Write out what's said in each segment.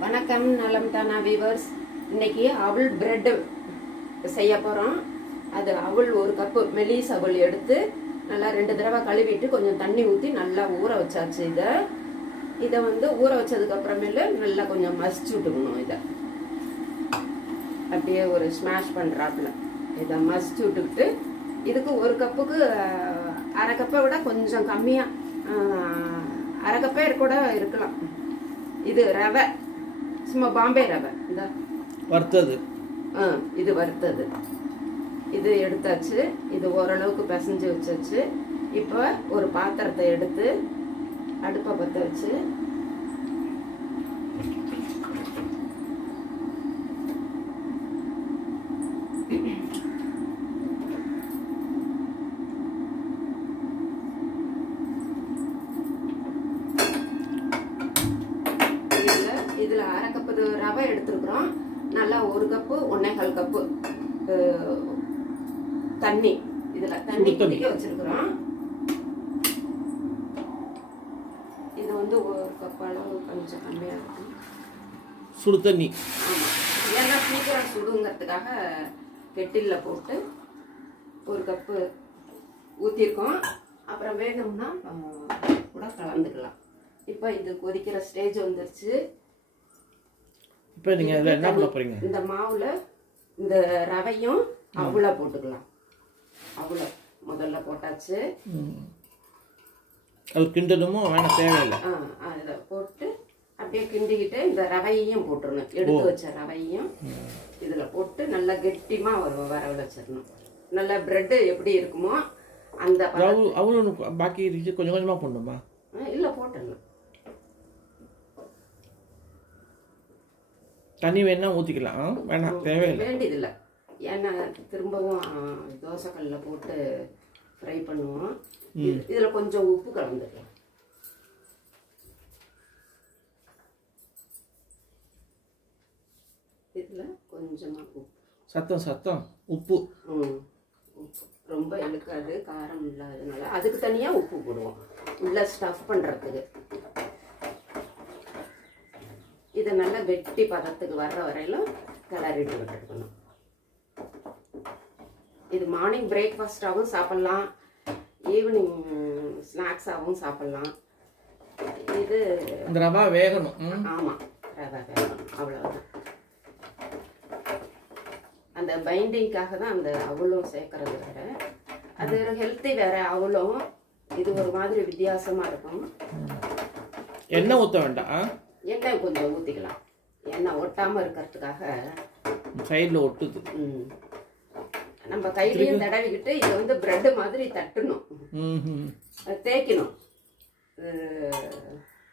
வணக்கம் நலம் தானா வீவர்ஸ். இன்னைக்கு அவல் பிரெட் செய்ய போகிறோம். அது அவல் ஒரு கப்பு மெலிஸ் அவல் எடுத்து நல்லா 2 தடவை கழுவிட்டு கொஞ்சம் தண்ணி ஊற்றி நல்லா ஊற வச்சாச்சு. இதை வந்து ஊற வச்சதுக்கு அப்புறமேல நல்லா கொஞ்சம் மசிச்சு விட்டுக்கணும். இதை அப்படியே ஒரு ஸ்மாஷ் பண்ணுறாப்புல இதை மசிச்சு விட்டுக்கிட்டு இதுக்கு ஒரு கப்புக்கு அரை கப்பை விட கொஞ்சம் கம்மியாக அரை கப்பே கூட இருக்கலாம். இது ரவை, சும்மா பாம்பே ரவை, இந்த வறுத்தது. இது வறுத்தது. இது எடுத்தாச்சு. இது ஓரளவுக்கு பிசைஞ்சு வச்சாச்சு. இப்போ ஒரு பாத்திரத்தை எடுத்து அடுப்பை பற்ற வச்சு இதுல அரை கப்பு ரவை எடுத்துருக்குறோம். நல்லா ஒரு கப்பு 1.25 கப்பு தண்ணி, இதுல தண்ணி கொதிக்க வச்சிருக்கிறோம். இது வந்து ஒரு கப் அளவு கொஞ்சம் கம்மியா இருக்கும். சுடு தண்ணி. ஆமா, ஏன்னா சீக்கிரம் சுடுங்கிறதுக்காக கெட்டில்ல போட்டு ஒரு கப்பு ஊத்திருக்கோம். அப்புறம் வேணும்னா கூட கலந்துக்கலாம். இப்போ இது கொதிக்கிற ஸ்டேஜ் வந்துருச்சு. இப்போ நீங்க அதுல என்ன பண்ண போறீங்க? இந்த மாவுல இந்த ரவையும் அவளை போட்டுக்கலாம். அவளை முதல்ல போட்டாச்சு. அது கிண்டணுமோ வேணாம், தேவையில்லை. அதை போட்டு அப்படியே கிண்டிக்கிட்டு இந்த ரவையையும் போட்டுருணும். எடுத்து வச்ச ரவையும் இதுல போட்டு நல்லா கெட்டிமா வர வச்சிடணும். நல்லா பிரெட் எப்படி இருக்குமோ அந்த அவளும் பாக்கி இருக்கு, கொஞ்சம் கொஞ்சமா போடணுமா? இல்ல போட்டுடணும். தண்ணி வேணா ஊத்திக்கலாம், வேணாம், தேவையில்லை, வேண்டியதில்லை. ஏன்னா திரும்பவும் தோசைக்கல்ல போட்டு ஃப்ரை பண்ணுவோம். இதுல கொஞ்சம் உப்பு கலந்துக்கலாம். இதுல கொஞ்சமா உப்பு. சத்தம் உப்பு. ரொம்ப இழுக்காது, காரம் இல்லாததுனால அதுக்கு தனியா உப்பு போடுவோம் உள்ள ஸ்டஃப் பண்றதுக்கு. இதை நல்லா வெட்டி பதத்துக்கு வர்ற வரையிலும் கிளறிட்டு விட்டுக்கணும். இது மார்னிங் பிரேக்ஃபாஸ்டாகவும் சாப்பிட்லாம், ஈவினிங் ஸ்நாக்ஸாகவும் சாப்பிட்லாம். இது இந்த ரவா வேகணும். ஆமாம், ரவை வேகணும், அவ்வளோதான். அந்த பைண்டிங்காக தான் அந்த அவளும் சேர்க்கறது வேற. அது ஒரு ஹெல்த்தி வேற. அவளும் இது ஒரு மாதிரி வித்தியாசமா இருக்கும். எண்ணெய் ஊற்ற வேண்டாம், எண்ணெய் கொஞ்சம் ஊற்றிக்கலாம். எண்ணெய் ஒட்டாமல் இருக்கிறதுக்காக. சைடில் ஒட்டுது. நம்ம கையிலையும் தடவிக்கிட்டு இதை வந்து பிரெட் மாதிரி தட்டணும், தேய்க்கணும்.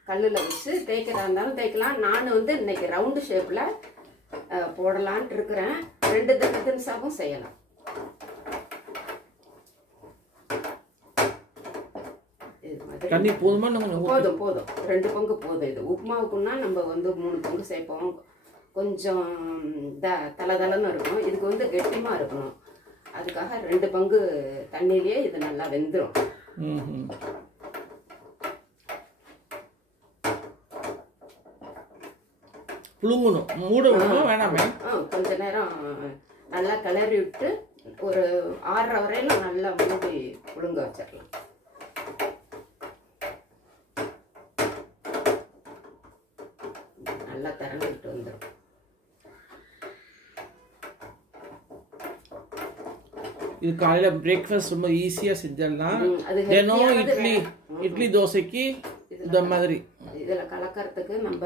கல்லில் வச்சு தேய்க்கிறதா இருந்தாலும் தேய்க்கலாம். நான் வந்து இன்னைக்கு ரவுண்டு ஷேப்பில் போடலான்ட்டு இருக்கிறேன். 2 தினசாவும் செய்யலாம். தண்ணி போதுமா? போதும் 2 பங்கு போதும். இது உப்புமாவுக்குன்னா நம்ம வந்து 3 பங்கு சேர்ப்போம். கொஞ்சம் தளதளன்னு இருக்கும். இதுக்கு வந்து கெட்டிமா இருக்கணும். அதுக்காக 2 பங்கு தண்ணியிலேயே இது நல்லா வெந்துடும். புழுங்கணும், மூட விடணும், வேணாமே. கொஞ்ச நேரம் நல்லா கிளறி விட்டு ஒரு 6:30 வரையில நல்லா மூடி புழுங்க வச்சிடலாம். நல்லா திறந்துட்டு வந்துடும். இது காலையில பிரேக்ஃபாஸ்ட் ரொம்ப ஈஸியா செஞ்சிடலாம். தினம் இட்லி தோசைக்கு இந்த மாதிரி. இதுல கலக்கறதுக்கு நம்ம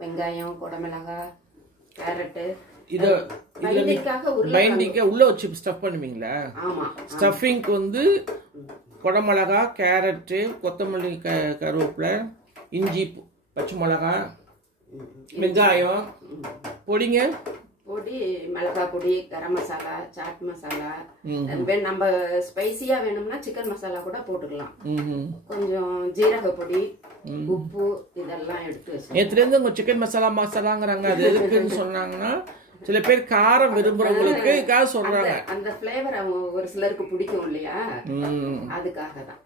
வெங்காயம், குடமிளகாய், கேரட்டு, இத பைண்டிங்க உள்ள வச்சு ஸ்டஃப் பண்ணுவீங்களா? ஆமா, ஸ்டஃபிங்க்கு வந்து குடமிளகா, கேரட்டு, கொத்தமல்லி, கருவேப்பிலை, இஞ்சி, பச்சை மிளகாய், வெங்காயம், பொடிங்க, பொடி, மிளகாய் பொடி, கரம் மசாலா, சாட் மசாலா. நம்ம ஸ்பைசியா வேணும்னா சிக்கன் மசாலா கூட போட்டுக்கலாம். கொஞ்சம் ஜீரக பொடி, உப்பு, இதெல்லாம் எடுத்து வச்சு. நேத்துல இருந்து உங்க சிக்கன் மசாலாங்கிறாங்க. அது எதுக்குன்னு சொன்னாங்கன்னா, சில பேர் காரம் விரும்புறவங்களுக்கு சொல்றாங்க. அந்த பிளேவர் ஒரு சிலருக்கு பிடிக்கும் இல்லையா, அதுக்காக தான்.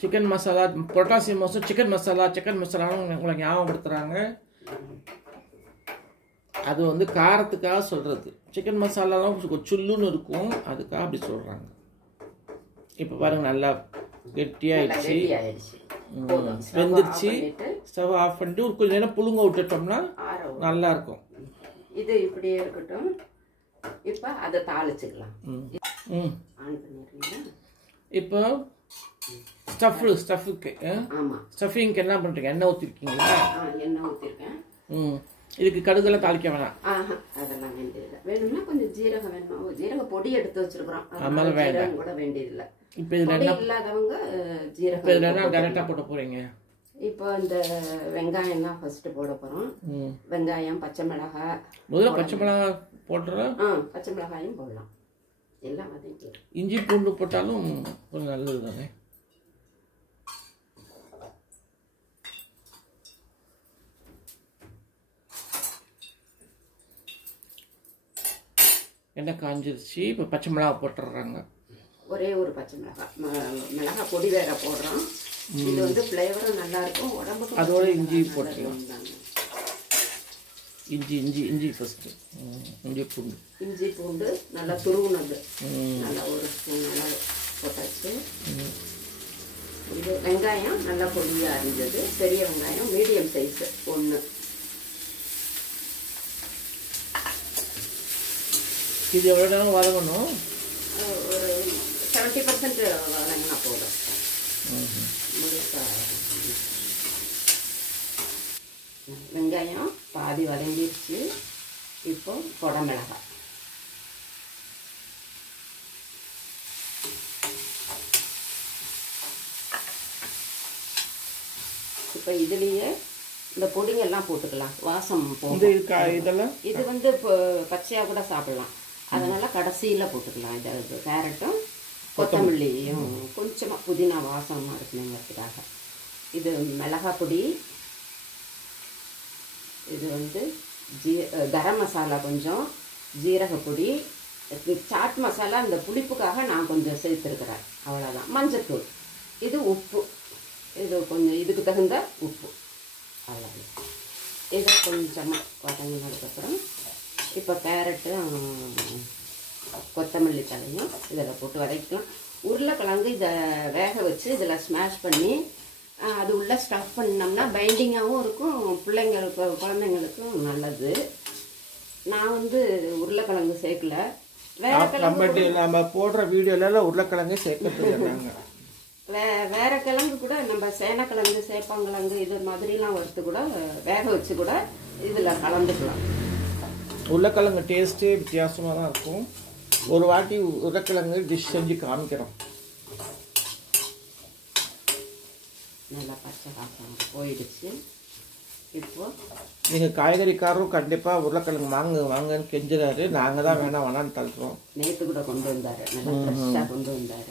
சிக்கன் மசாலா, பொட்டாசியம் சிக்கன் மசாலான்னு உங்களை ஞாபகப்படுத்துறாங்க. அது வந்து காரத்துக்காக சொல்கிறது. சிக்கன் மசாலாலாம் சுல்லுன்னு இருக்கும், அதுக்காக அப்படி சொல்கிறாங்க. இப்போ பாருங்கள் நல்லா கெட்டியாகிடுச்சு, வெந்துருச்சு. ஸ்டவ் ஆஃப் பண்ணிட்டு ஒரு கொஞ்சம் நேரம் புழுங்க விட்டுட்டோம்னா நல்லா இருக்கும். இது இப்படியே இருக்கட்டும். இப்போ அதை தாளிச்சுக்கலாம். இப்போ ஸ்டஃபுக்கு ஸ்டஃபிங்க்கு என்ன பண்ணுறீங்க? எண்ணெய் ஊற்றிருக்கீங்களா? எண்ணெய் ஊற்றிருக்கேன். இதுக்கு கடுகெல்லாம் தாளிக்க வேணாம். அதெல்லாம் வேண்டியதில்லை. வேணும்னா கொஞ்சம் ஜீரகம் வேணுமா, ஜீரக பொடி எடுத்து வச்சிருக்கிறோம், அதனால வேண்டாம் கூட வேண்டியதில்லை. இப்போ இதில் இல்லாதவங்க ஜீரகம் இதில் டேரெக்டாக போட போகிறீங்க. இப்போ இந்த வெங்காயம் தான் ஃபர்ஸ்ட் போட போகிறோம். வெங்காயம், பச்சை மிளகாய். முதல்ல பச்சை மிளகாய் போட்டுறோம். பச்சை மிளகாயும் போடலாம். எல்லாம் வதக்கி இஞ்சி பூண்டு போட்டாலும் கொஞ்சம் நல்லது தானே. எண்ணெய் காஞ்சிருச்சு. இப்போ பச்சை மிளகாய் போட்டுடுறாங்க. ஒரே ஒரு பச்சை மிளகாய் பொடி வேற போடுறோம். இது வந்து ஃப்ளேவரும் நல்லா இருக்கும் உடம்புக்கு. அதோட இஞ்சி போட்டுக்கலாம். இஞ்சி ஃபர்ஸ்ட். இஞ்சி பூண்டு நல்லா துருவுனது நல்லா ஒரு ஸ்பூன் நல்லா போட்டாச்சு. இது வெங்காயம் நல்லா பொடியாக அரிஞ்சது, பெரிய வெங்காயம் மீடியம் சைஸ் 1. இது எவ்வளோ நேரம் வதங்கணும்? ஒரு 70% வதங்கினா போதும். வெங்காயம் பாதி வதங்கிடுச்சு. இப்போ குடமிளகாய். இப்போ இதுலேயே இந்த பொடிங்கெல்லாம் போட்டுக்கலாம், வாசம் போகும். இது வந்து இப்போ பச்சையாக கூட சாப்பிடலாம், அதனால கடைசியில் போட்டுக்கலாம். இது கேரட்டும் கொத்தமல்லியும் கொஞ்சமாக புதினா வாசமாக இருக்கணுங்கிறதுக்காக. இது மிளகாய் பொடி. இது வந்து கரம் மசாலா கொஞ்சம், ஜீரகப்பொடி, சாட் மசாலா இந்த புளிப்புக்காக நான் கொஞ்சம் சேர்த்துருக்கிறேன், அவ்வளோதான். மஞ்சத்தூள், இது உப்பு, இது கொஞ்சம் இதுக்கு தகுந்த உப்பு, அவ்வளோதான். இதை கொஞ்சமாக வதங்கினதுக்கப்புறம் இப்போ கேரட்டும் கொத்தமல்லி தலையும் இதில் போட்டு வதக்கலாம். உருளைக்கிழங்கு இதை வேக வச்சு இதில் ஸ்மாஷ் பண்ணி அது உள்ள ஸ்டஃப் பண்ணோம்னா பைண்டிங்காகவும் இருக்கும், பிள்ளைங்களுக்கு குழந்தைங்களுக்கும் நல்லது. நான் வந்து உருளைக்கிழங்கு சேர்க்கல. நம்ம போடுற வீடியோல உருளைக்கிழங்கு சேர்க்கறது. வேற கிழங்கு கூட நம்ம சேனக்கிழங்கு, சேப்பங்கிழங்கு இது மாதிரிலாம் வறுத்து கூட வேக வச்சு கூட இதில் கலந்துக்கலாம். உருளைக்கிழங்கு டேஸ்ட்டே வித்தியாசமாக தான் இருக்கும். ஒரு வாட்டி உருளைக்கிழங்கு டிஷ் செஞ்சு காமிக்கிறோம். நல்லா பச்சை வாசம் போயிடுச்சு. இப்போ நீங்கள் காய்கறிக்காரரும் கண்டிப்பாக உருளைக்கிழங்கு வாங்கன்னு கெஞ்சுறாரு. நாங்கள் தான் வேணான்னு தள்ளுறோம். நேற்று கூட கொண்டு வந்தார், நல்லா ஃப்ரெஷ்ஷாக கொண்டு வந்தார்.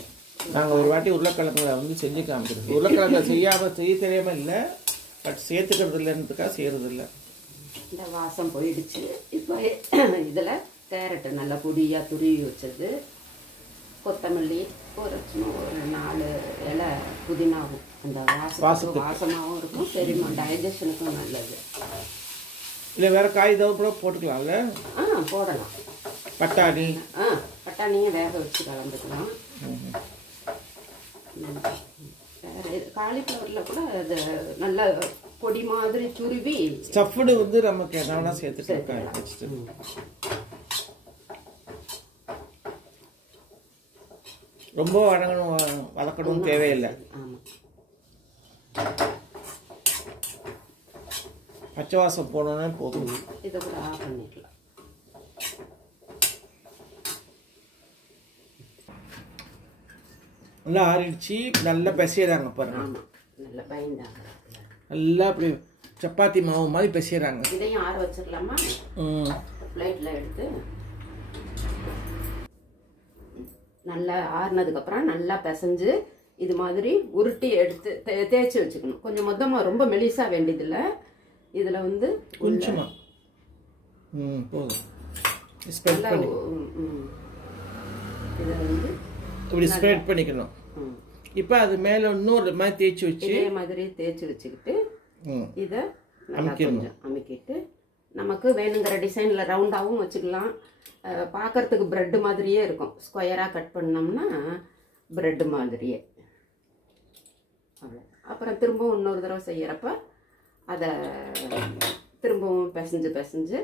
நாங்கள் ஒரு வாட்டி உருளைக்கிழங்குல வந்து செஞ்சு காமிக்கிறோம். உருளைக்கிழங்கு செய்ய தெரியாமல் இல்லை, பட் சேர்த்துக்கிறது இல்லைன்றதுக்காக செய்கிறது இல்லை. இந்த வாசம் போயிடுச்சு. இப்போ இதில் கேரட்டு நல்லா பொடியாக துருவி வச்சது, கொத்தமல்லி, ஒரு 4 இலை புதினாவும், அந்த வாசமாகவும் இருக்கும், சரிமா டைஜஷனுக்கும் நல்லது. இல்லை வேறு காய் ஏதாவது போட்டுக்கலாம்ல? போடலாம். பட்டாணி பட்டாணியும் வேக வச்சு கலந்துக்கலாம். வேறு காலிஃப்ளவரில் கூட அது நல்ல பொடி மாதிரி துருவி ஸ்டஃப்டு வந்து நமக்கு என்னன்னா சேர்த்துட்டு ரொம்ப வதக்கணும் தேவையில்லை. பச்சை வாசம் போனோன்னே போதும். இதை கூட ஆஃப் பண்ணிக்கலாம். நல்லா ஆறிடுச்சு. நல்லா பிசைறாங்க பாருங்க. நல்லா பயந்தாங்க. நல்லா அப்படி சப்பாத்தி மாவு மாதிரி பிசைறாங்க. இதையும் ஆற வச்சிடலாமா? பிளேட்ல எடுத்து நல்லா ஆறுனதுக்கப்புறம் நல்லா பிசைஞ்சு இது மாதிரி உருட்டி எடுத்து தேய்ச்சி வச்சுக்கணும். கொஞ்சம் மொத்தமாக ரொம்ப மெலிசாக வேண்டியதில்லை. இதில் வந்து கொஞ்சமாக போதும். இதை வந்து இப்படி ஸ்ப்ரெட் பண்ணிக்கணும். இப்போ அது மேலே இன்னொரு மாதிரி தேய்ச்சி வச்சு இதே மாதிரி தேய்ச்சி வச்சுக்கிட்டு இதை கொஞ்சம் அமுக்கிட்டு நமக்கு வேணுங்கிற டிசைனில் ரவுண்டாகவும் வச்சுக்கலாம். பார்க்கறதுக்கு ப்ரெட்டு மாதிரியே இருக்கும். ஸ்கொயராக கட் பண்ணோம்னா ப்ரெட்டு மாதிரியே. அவ்வளோ. அப்புறம் திரும்பவும் இன்னொரு தடவை செய்கிறப்ப அதை திரும்பவும் பிசைஞ்சு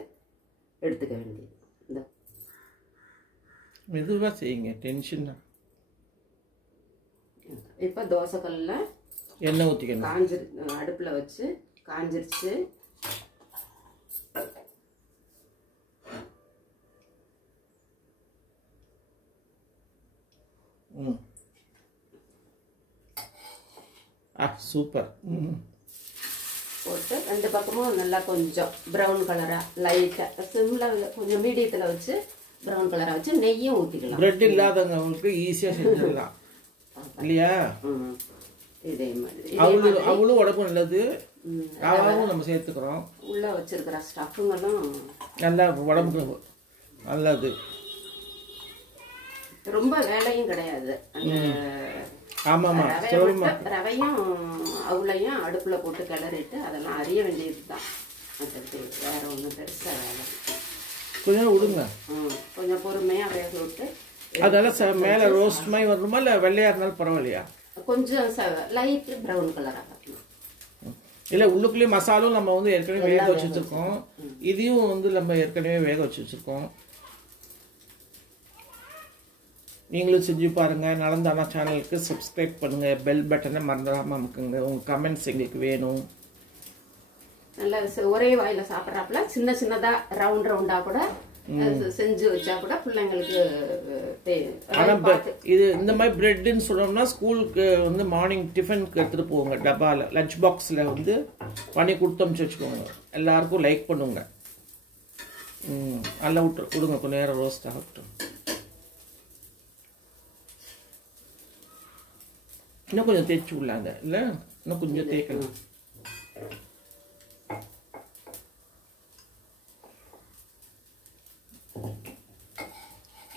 எடுத்துக்க வேண்டியது. இந்த மெதுவாக செய்யுங்க, டென்ஷன். இப்போ தோசைக்கல்ல எண்ணெய் ஊற்றிக்கணும். அடுப்பில் வச்சு காஞ்சிருச்சு. சூப்பர். போட்டு ரெண்டு பக்கமும் நல்லா கொஞ்சம் ப்ரௌன் கலராக லைட்டாக சிம்மில் கொஞ்சம் மீடியத்தில் வச்சு ப்ரௌன் கலராக வச்சு நெய்யும் ஊற்றிக்கலாம். பிரெட் இல்லாதவங்களுக்கு ஈஸியாக செஞ்சிடலாம் இல்லையா? இதே மாதிரி அவளும் உடம்பு நல்லது, ரவாவும் நம்ம சேர்த்துக்கிறோம். உள்ளே வச்சிருக்கிற ஸ்டஃப்புங்களும் நல்லா உடம்புக்கு நல்லது. ரொம்ப வேலையும் கிடையாது. ஆமாம்மா, ரவையும் அவளையும் அடுப்பில் போட்டு கிளறிட்டு அதெல்லாம் அறிய வேண்டியது தான். வேற ஒன்றும் பெருசாக வேலை. கொஞ்சம் விடுங்க, கொஞ்சம் பொறுமையாக வேக விட்டு. அதெல்லாம் மேலே ரோஸ்ட் மாதிரி வரணுமா இல்லை வெள்ளையாக இருந்தாலும் பரவாயில்லையா? கொஞ்சம் லைட் ப்ரௌன் கலராக வரணும். இல்லை, உள்ளுக்குள்ளேயே மசாலும் நம்ம வந்து ஏற்கனவே வேக வச்சு வச்சுருக்கோம். இதையும் வந்து நம்ம ஏற்கனவே வேக வச்சு வச்சுருக்கோம். நீங்களும் செஞ்சு பாருங்கள். நலந்தானா சேனலுக்கு சப்ஸ்கிரைப் பண்ணுங்கள், பெல் பட்டனை மறந்துடாமல் அமுக்குங்க. உங்கள் கமெண்ட்ஸ் எங்களுக்கு வேணும். நல்லா ஒரே வாயில் சாப்பிட்றாப்புல சின்ன சின்னதாக ரவுண்டாக கூட செஞ்சு வச்சா கூட பிள்ளைங்களுக்கு. இது இந்த மாதிரி பிரெட்னு சொன்னோம்னா ஸ்கூலுக்கு வந்து மார்னிங் டிஃபனுக்கு எடுத்துகிட்டு போவாங்க. டப்பாவில் லஞ்ச் பாக்ஸில் வந்து பண்ணி கொடுத்தோம்னு வச்சுக்கோங்க. எல்லாருக்கும் லைக் பண்ணுங்க. நல்லா விடுங்க, கொஞ்சம் நேரம் ரோஸ்ட் ஆகட்டும். இன்னும் கொஞ்சம் தேய்ச்சி விடலாங்க, இல்லை இன்னும் கொஞ்சம் தேய்க்கலாம்.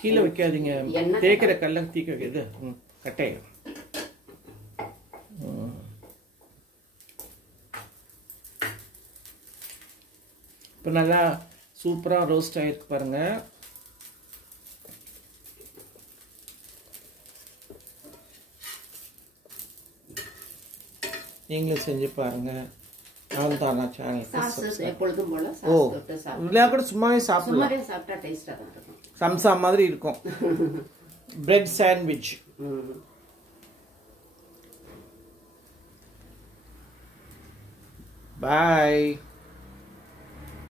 கீழே வைக்காதீங்க, தேய்க்கிற கல்ல தீக்க வைக்கிறது கட்டையும். இப்போ நல்லா சூப்பராக ரோஸ்ட் ஆகிருக்கு பாருங்க. நீங்களும் செஞ்சு பாருங்க. நலந்தானா சேனல் எப்பொழுதும் போல. ஓ, இல்லையா கூட சும்மாவே சாப்பிடலாம். சாப்பிட்டா டேஸ்டாக தான் இருக்கும். சம்சா மாதிரி இருக்கும். Bread sandwich. பாய்.